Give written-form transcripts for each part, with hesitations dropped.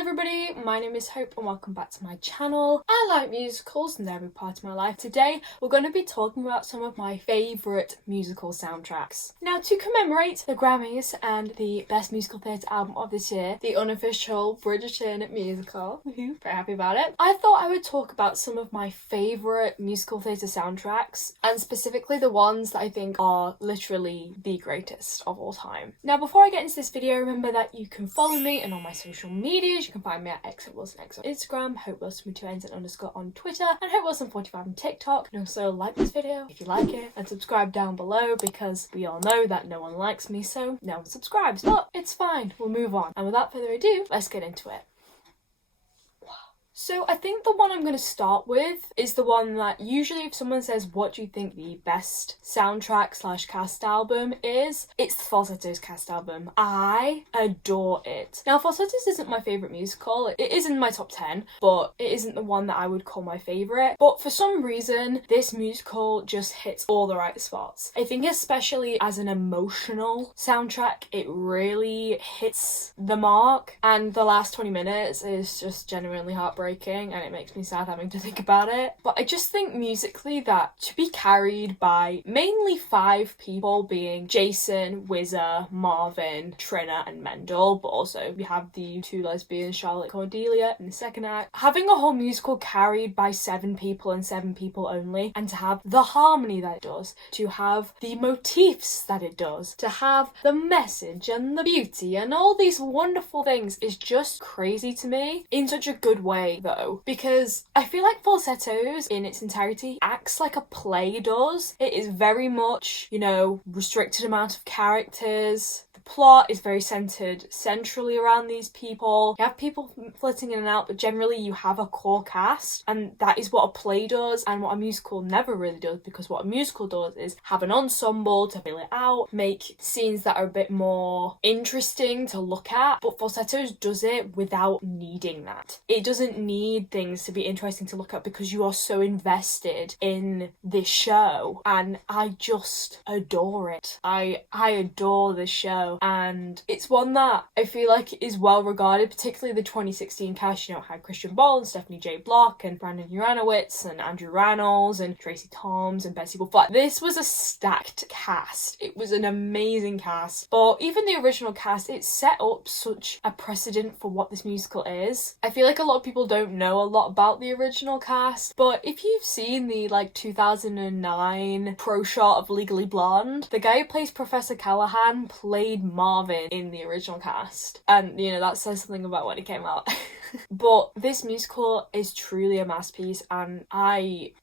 Hello everybody, my name is Hope and welcome back to my channel. I like musicals and they're a big part of my life. Today we're going to be talking about some of my favourite musical soundtracks. Now, to commemorate the Grammys and the Best Musical Theatre Album of this year, the unofficial Bridgerton musical, very happy about it, I thought I would talk about some of my favourite musical theatre soundtracks, and specifically the ones that I think are literally the greatest of all time. Now, before I get into this video, remember that you can follow me and on my social medias. You can find me at XWilsonX on Instagram, Hope Wilson with 2 N's and underscore on Twitter, and Hope Wilson45 on TikTok. And also like this video if you like it, and subscribe down below because we all know that no one likes me, so no one subscribes. But it's fine, we'll move on. And without further ado, let's get into it. So I think the one I'm going to start with is the one that usually if someone says what do you think the best soundtrack / cast album is, it's the Falsettos cast album. I adore it. Now, Falsettos isn't my favourite musical. It is in my top 10, but it isn't the one that I would call my favourite. But for some reason, this musical just hits all the right spots. I think especially as an emotional soundtrack, it really hits the mark, and the last 20 minutes is just genuinely heartbreaking. And it makes me sad having to think about it. But I just think musically that to be carried by mainly 5 people, being Jason, Whizzer, Marvin, Trina and Mendel, but also we have the 2 lesbians, Charlotte, Cordelia in the second act. Having a whole musical carried by 7 people and 7 people only, and to have the harmony that it does, to have the motifs that it does, to have the message and the beauty and all these wonderful things is just crazy to me in such a good way, though, because I feel like Falsettos in its entirety acts like a play does. It is very much, restricted amount of characters. The plot is very centrally around these people. You have people flitting in and out, but generally you have a core cast, and that is what a play does and what a musical never really does, because what a musical does is have an ensemble to fill it out, make scenes that are a bit more interesting to look at, but Falsettos does it without needing that. It doesn't need things to be interesting to look at because you are so invested in this show, and I just adore it. I adore this show, and it's one that I feel like is well regarded, particularly the 2016 cast. It had Christian Ball and Stephanie J. Block and Brandon Uranowitz and Andrew Rannells and Tracy Toms and Betsy Bullford. This was a stacked cast. It was an amazing cast, but even the original cast, it set up such a precedent for what this musical is. I feel like a lot of people don't know a lot about the original cast, but if you've seen the 2009 pro shot of Legally Blonde, the guy who plays Professor Callahan played Marvin in the original cast, and that says something about when it came out. But this musical is truly a masterpiece, and it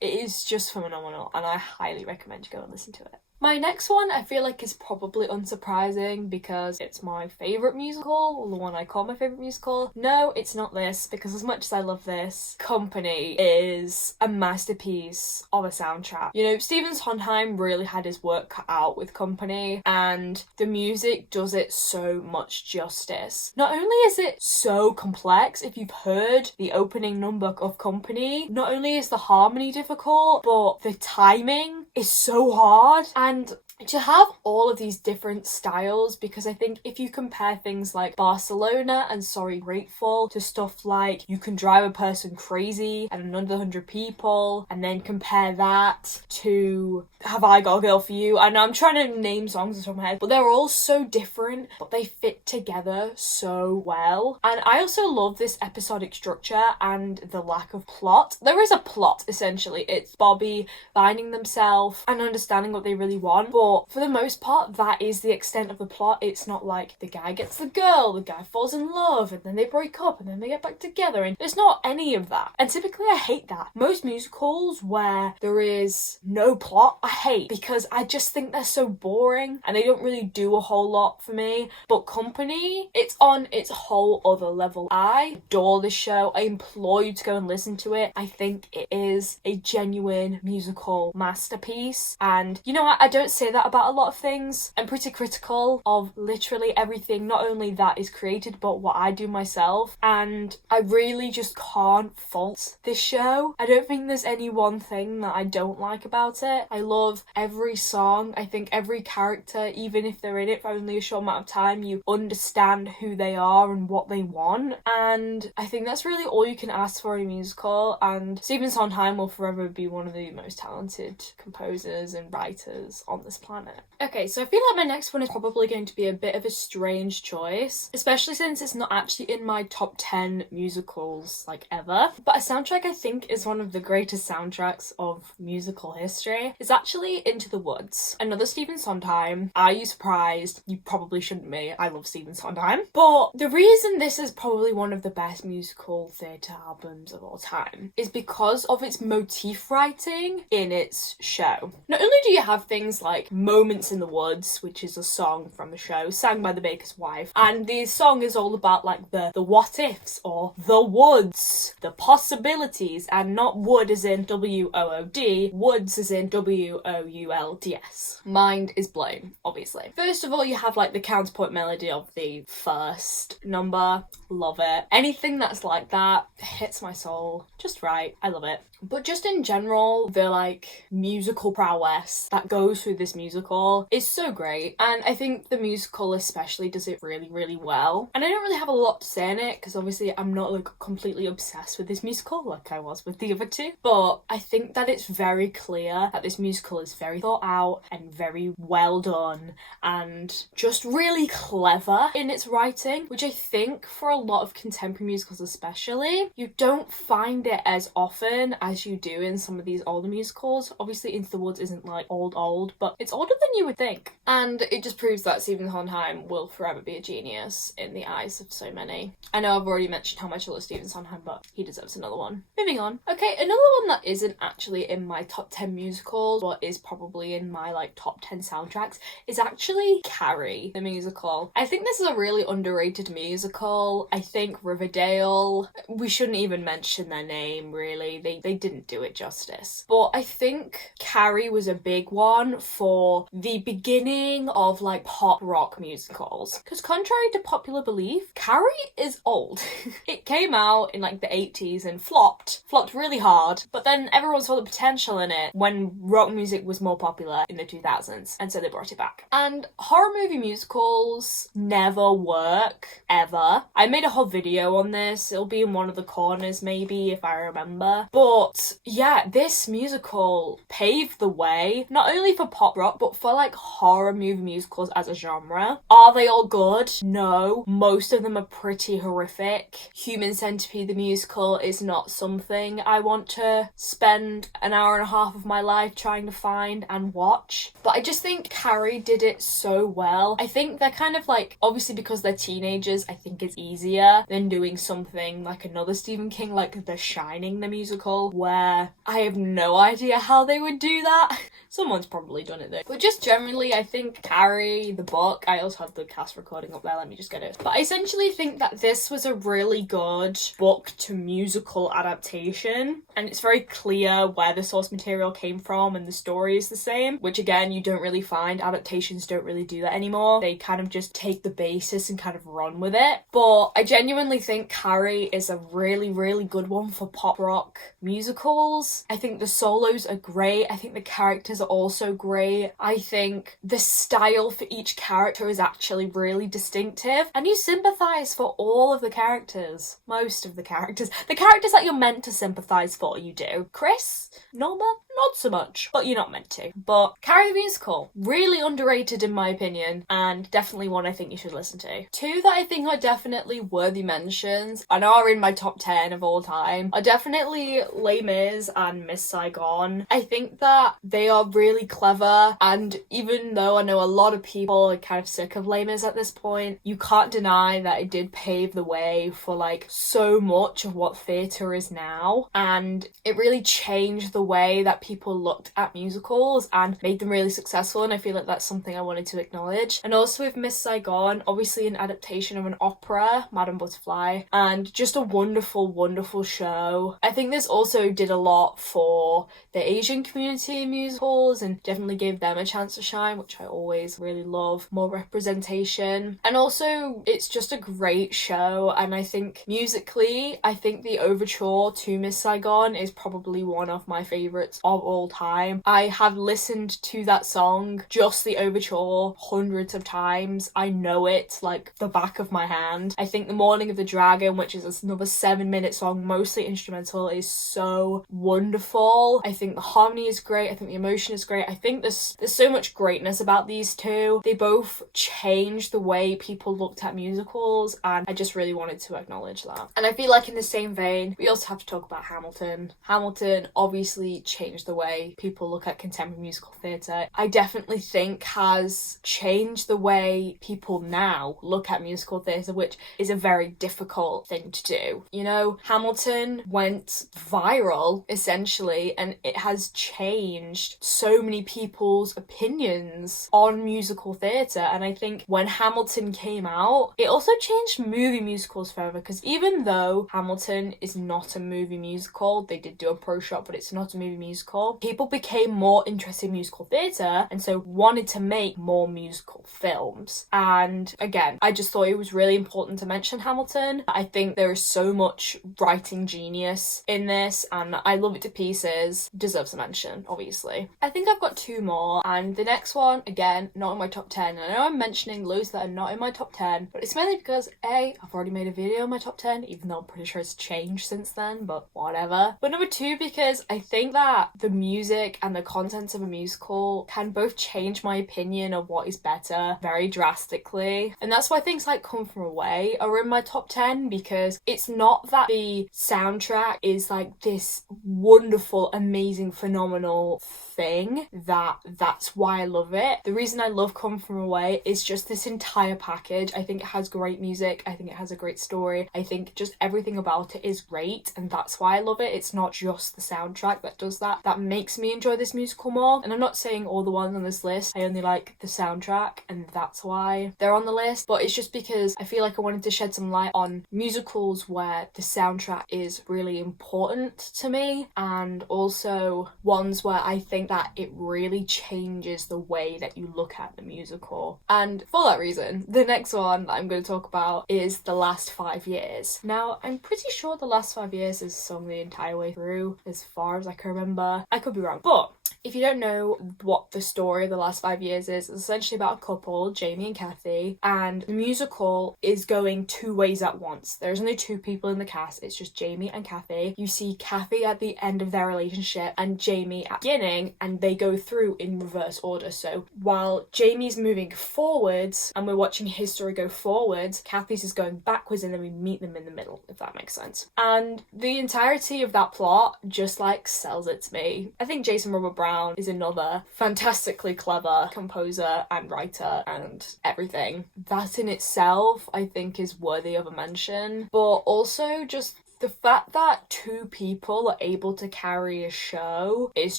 is just phenomenal, and I highly recommend you go and listen to it. My next one I feel like is probably unsurprising because it's my favourite musical, the one I call my favourite musical. No, it's not this, because as much as I love this, Company is a masterpiece of a soundtrack. Stephen Sondheim really had his work cut out with Company, and the music does it so much justice. Not only is it so complex, if you've heard the opening number of Company, not only is the harmony difficult, but the timing is so hard. And to have all of these different styles, because I think if you compare things like Barcelona and Sorry Grateful to stuff like You Can Drive a Person Crazy and Another 100 People, and then compare that to Have I Got a Girl for You, I know I'm trying to name songs off the top of my head, but they're all so different, but they fit together so well. And I also love this episodic structure and the lack of plot. There is a plot, essentially. It's Bobby finding themselves and understanding what they really want, but for the most part, that is the extent of the plot. It's not like the guy gets the girl, the guy falls in love, and then they break up, and then they get back together, and there's not any of that. And typically I hate that. Most musicals where there is no plot, I hate, because I just think they're so boring, and they don't really do a whole lot for me. But Company, it's on its whole other level. I adore this show. I implore you to go and listen to it. I think it is a genuine musical masterpiece, and I don't say that that about a lot of things. I'm pretty critical of literally everything, not only that is created, but what I do myself. And I really just can't fault this show. I don't think there's any one thing that I don't like about it. I love every song. I think every character, even if they're in it for only a short amount of time, you understand who they are and what they want. And I think that's really all you can ask for in a musical. And Stephen Sondheim will forever be one of the most talented composers and writers on this planet. Okay, so I feel like my next one is probably going to be a bit of a strange choice, especially since it's not actually in my top 10 musicals, like, ever. But a soundtrack I think is one of the greatest soundtracks of musical history is actually Into the Woods. Another Stephen Sondheim. Are you surprised? You probably shouldn't be. I love Stephen Sondheim. But the reason this is probably one of the best musical theatre albums of all time is because of its motif writing in its show. Not only do you have things like Moments in the Woods, which is a song from the show, sang by the baker's wife, and the song is all about like the what ifs, or the woods, the possibilities, and not wood as in W-O-O-D, woods as in W-O-U-L-D-S. Mind is blown, obviously. First of all, you have like the counterpoint melody of the first number. Love it. Anything that's like that hits my soul just right. I love it. But just in general, the like musical prowess that goes through this musical is so great. And I think the musical especially does it really, really well. And I don't really have a lot to say in it because obviously I'm not like completely obsessed with this musical like I was with the other two. But I think that it's very clear that this musical is very thought out and very well done and just really clever in its writing, which I think for a lot of contemporary musicals especially, you don't find it as often as you do in some of these older musicals. Obviously Into the Woods isn't like old, but it's older than you would think. And it just proves that Stephen Sondheim will forever be a genius in the eyes of so many. I know I've already mentioned how much I love Stephen Sondheim, but he deserves another one. Moving on. Okay, another one that isn't actually in my top 10 musicals, but is probably in my like top 10 soundtracks, is actually Carrie the Musical. I think this is a really underrated musical. I think Riverdale, we shouldn't even mention their name really. They didn't do it justice. But I think Carrie was a big one for the beginning of like pop rock musicals. Because contrary to popular belief, Carrie is old. It came out in like the 80s and flopped really hard. But then everyone saw the potential in it when rock music was more popular in the 2000s. And so they brought it back. And horror movie musicals never work, ever. I made a whole video on this. It'll be in one of the corners maybe if I remember. But yeah, this musical paved the way, not only for pop rock, but for like horror movie musicals as a genre. Are they all good? No. Most of them are pretty horrific. Human Centipede the Musical is not something I want to spend an hour and a half of my life trying to find and watch. But I just think Carrie did it so well. I think they're kind of like, obviously because they're teenagers, I think it's easier than doing something like another Stephen King, like The Shining the Musical, where I have no idea how they would do that. Someone's probably done it though. But just generally, I think Carrie, the book, I also have the cast recording up there, let me just get it. But I essentially think that this was a really good book to musical adaptation. And it's very clear where the source material came from and the story is the same, which again, you don't really find. Adaptations don't really do that anymore. They kind of just take the basis and kind of run with it. But I genuinely think Carrie is a really, really good one for pop rock musicals. I think the solos are great. I think the characters are also great. I think the style for each character is actually really distinctive. And you sympathise for all of the characters. Most of the characters. The characters that you're meant to sympathise for, you do. Chris? Norma? Not so much, but you're not meant to. But Carrie the Musical, really underrated in my opinion, and definitely one I think you should listen to. Two that I think are definitely worthy mentions, and are in my top 10 of all time, are definitely Les Mis and Miss Saigon. I think that they are really clever, and even though I know a lot of people are kind of sick of Les Mis at this point, you can't deny that it did pave the way for like so much of what theatre is now, and it really changed the way that people looked at musicals and made them really successful, and I feel like that's something I wanted to acknowledge. And also with Miss Saigon, obviously an adaptation of an opera, Madame Butterfly, and just a wonderful, wonderful show. I think this also did a lot for the Asian community in musicals and definitely gave them a chance to shine, which I always really love, more representation. And also it's just a great show, and I think musically, I think the overture to Miss Saigon is probably one of my favourites of all time. I have listened to that song, just the overture, hundreds of times. I know it like the back of my hand. I think The Morning of the Dragon, which is another 7-minute song, mostly instrumental, is so wonderful. I think the harmony is great. I think the emotion is great. I think there's so much greatness about these two. They both changed the way people looked at musicals, and I just really wanted to acknowledge that. And I feel like in the same vein, we also have to talk about Hamilton. Hamilton obviously changed the way people look at contemporary musical theatre. I definitely think has changed the way people now look at musical theatre, which is a very difficult thing to do. You know, Hamilton went viral essentially, and it has changed so many people's opinions on musical theatre. And I think when Hamilton came out, it also changed movie musicals forever, because even though Hamilton is not a movie musical, they did do a pro shot, but it's not a movie musical, people became more interested in musical theatre and so wanted to make more musical films. And again, I just thought it was really important to mention Hamilton. I think there is so much writing genius in this, and I love it to pieces. Deserves a mention, obviously. I think I've got 2 more, and the next one, again, not in my top 10. I know I'm mentioning loads that are not in my top 10, but it's mainly because A, I've already made a video on my top 10, even though I'm pretty sure it's changed since then, but whatever. But number 2, because I think that the music and the content of a musical can both change my opinion of what is better very drastically. And that's why things like Come From Away are in my top 10, because it's not that the soundtrack is like this wonderful, amazing, phenomenal thing that's why I love it. The reason I love Come From Away is just this entire package. I think it has great music, I think it has a great story, I think just everything about it is great, and that's why I love it. It's not just the soundtrack that does that makes me enjoy this musical more. And I'm not saying all the ones on this list I only like the soundtrack and that's why they're on the list, but it's just because I feel like I wanted to shed some light on musicals where the soundtrack is really important to me, and also ones where I think that it really changes the way that you look at the musical. And for that reason, the next one that I'm going to talk about is The Last 5 Years. Now, I'm pretty sure The Last 5 Years is sung the entire way through, as far as I can remember. I could be wrong, but if you don't know what the story of The Last 5 Years is, it's essentially about a couple, Jamie and Kathy, and the musical is going 2 ways at once. There's only 2 people in the cast, it's just Jamie and Kathy. You see Kathy at the end of their relationship and Jamie at the beginning, and they go through in reverse order. So while Jamie's moving forwards and we're watching his story go forwards, Kathy's is going backwards, and then we meet them in the middle, if that makes sense. And the entirety of that plot just like sells it to me. I think Jason Robert Brown is another fantastically clever composer and writer and everything. That in itself I think is worthy of a mention, but also just the fact that 2 people are able to carry a show is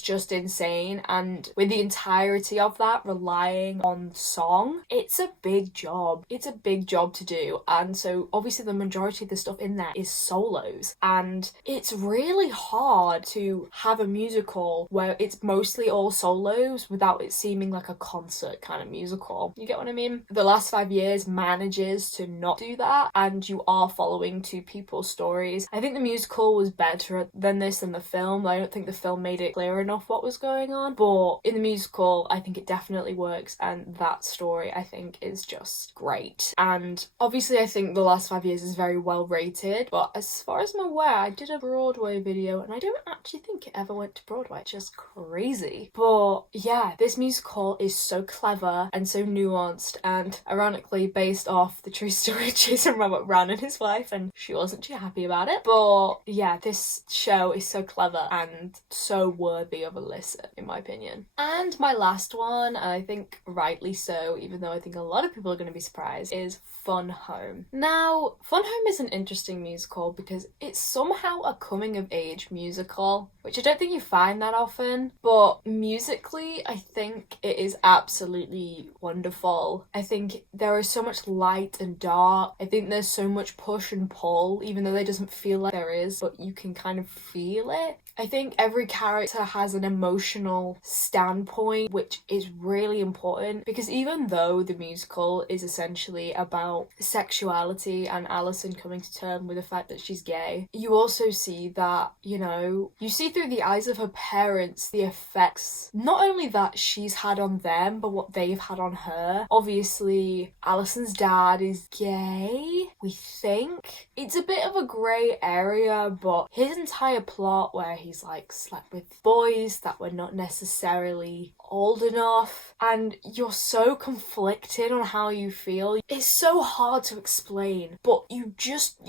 just insane, and with the entirety of that relying on song, it's a big job. It's a big job to do, and so obviously the majority of the stuff in there is solos, and it's really hard to have a musical where it's mostly all solos without it seeming like a concert kind of musical. You get what I mean? The Last 5 Years manages to not do that, and you are following 2 people's stories. I think the musical was better than this than the film. I don't think the film made it clear enough what was going on, but in the musical I think it definitely works, and that story I think is just great. And obviously I think The Last 5 Years is very well rated, but as far as I'm aware I did a Broadway video and I don't actually think it ever went to Broadway. It's just crazy. But yeah, this musical is so clever and so nuanced, and ironically based off the true story of Jason Robert Brown and his wife, and she wasn't too happy about it. it. But yeah, this show is so clever and so worthy of a listen, in my opinion. And my last one, and I think rightly so, even though I think a lot of people are going to be surprised, is Fun Home. Now, Fun Home is an interesting musical because it's somehow a coming-of-age musical, which I don't think you find that often, but musically, I think it is absolutely wonderful. I think there is so much light and dark. I think there's so much push and pull, even though there doesn't feel like there is, but you can kind of feel it. I think every character has an emotional standpoint, which is really important because even though the musical is essentially about sexuality and Alison coming to terms with the fact that she's gay, you also see that, you see through the eyes of her parents the effects, not only that she's had on them, but what they've had on her. Obviously, Alison's dad is gay, we think. It's a bit of a grey area, but his entire plot where he's like slept with boys that were not necessarily old enough, and you're so conflicted on how you feel. It's so hard to explain, but you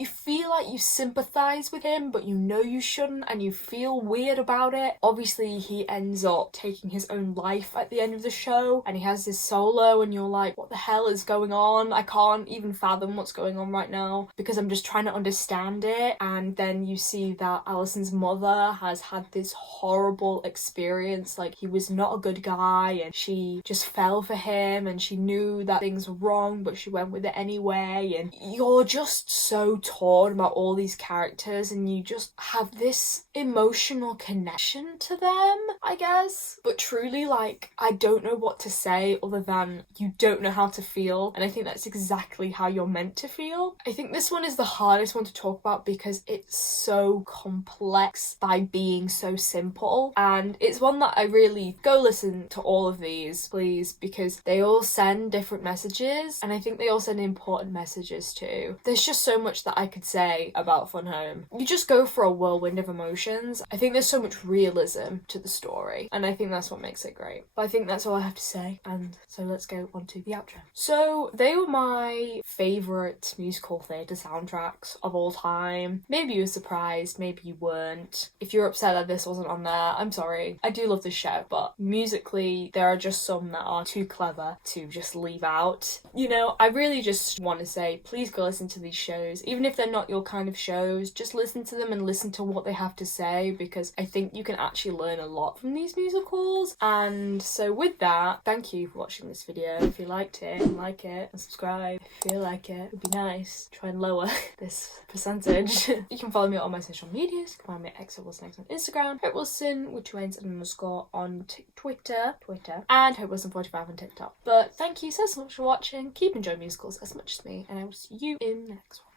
feel like you sympathize with him, but you shouldn't, and you feel weird about it. Obviously, he ends up taking his own life at the end of the show, and he has this solo, and you're like, what the hell is going on? I can't even fathom what's going on right now because I'm just trying to understand it. And then you see that Alison's mother has had this horrible experience, like he was not a good guy and she just fell for him and she knew that things were wrong but she went with it anyway, and you're just so torn about all these characters and you just have this emotional connection to them, I guess. But truly, like, I don't know what to say other than you don't know how to feel, and I think that's exactly how you're meant to feel. I think this one is the hardest one to talk about because it's so complex by being so simple, and it's one that I really go listen to all of these, please, because they all send different messages, and I think they all send important messages too. There's just so much that I could say about Fun Home. You just go for a whirlwind of emotions. I think there's so much realism to the story, and I think that's what makes it great. But I think that's all I have to say, and so let's go on to the outro. So they were my favourite musical theatre soundtracks of all time. Maybe you were surprised, maybe you weren't. If you're upset that this wasn't on there, I'm sorry. I do love this show, but musically there are just some that are too clever to just leave out. I really just want to say, please go listen to these shows. Even if they're not your kind of shows, just listen to them and listen to what they have to say, because I think you can actually learn a lot from these musicals. And so with that, thank you for watching this video. If you liked it, like it and subscribe. If you feel like it would be nice, try and lower this percentage. You can follow me on my social medias. You can find me at XWilsonX on Instagram, Hope Wilson with 2 N's and _ on Twitter, and Hope Wilson45 on TikTok. But thank you so much for watching. Keep enjoying musicals as much as me, and I will see you in the next one.